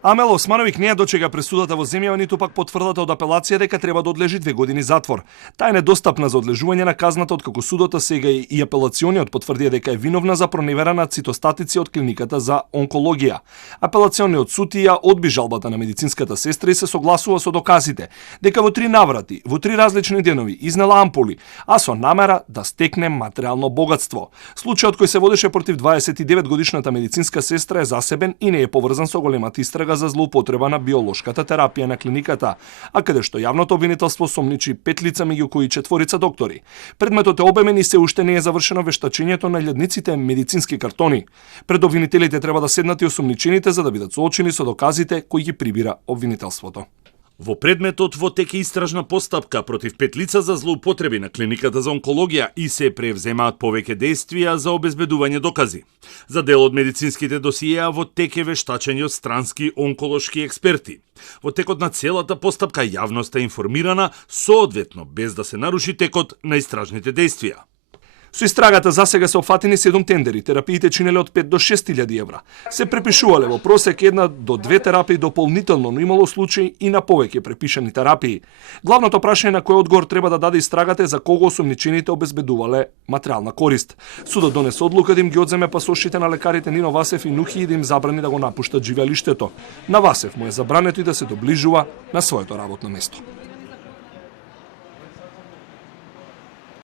Амел Османовиќ не ја дочека пресудата во земјава, ниту пак потврдата од апелација дека треба да одлежи 2 години затвор. Таа е недостапна за одлежување на казната, откако судот сега и апелациониот потврдија дека е виновна за проневера на цитостатици од клиниката за онкологија. Апелациониот суд ја одби жалбата на медицинската сестра и се согласува со доказите дека во 3 наврати, во 3 различни денови изнела ампули, а со намера да стекне материјално богатство. Случајот кој се водеше против 29 годишната медицинска сестра е засебен и не е поврзан со големата истрага за злоупотреба на биолошката терапија на клиниката, а каде што јавното обвинителство сомничи 5 лица, меѓу кои 4 доктори. Предметот е обемен и се уште не е завршено вештачењето на илјадниците медицински картони. Пред обвинителите треба да седнат и осумничените за да бидат соочени со доказите кои ги прибира обвинителството. Во предметот во теке истражна постапка против 5 лица за злоупотреби на клиниката за онкологија и се превземаат повеќе действија за обезбедување докази. За дел од медицинските досиеа во теке вештачење од странски онколошки експерти. Во текот на целата постапка јавноста е информирана соодветно без да се наруши текот на истражните действија. Со истрагата засега се опфатени 7 тендери, терапиите чинеле од 5 до 6.000 евра. Се препишувале во просек 1 до 2 терапии дополнително, но имало случаи и на повеќе препишани терапии. Главното прашање на кој одговор треба да даде истрагата е за кого осумничените обезбедувале материјална корист. Судот донесе одлука да им ги одземе пасошите на лекарите Нино Васев и Нухи и да им забрани да го напуштат живеалиштето. На Васев му е забрането и да се доближува на своето работно место.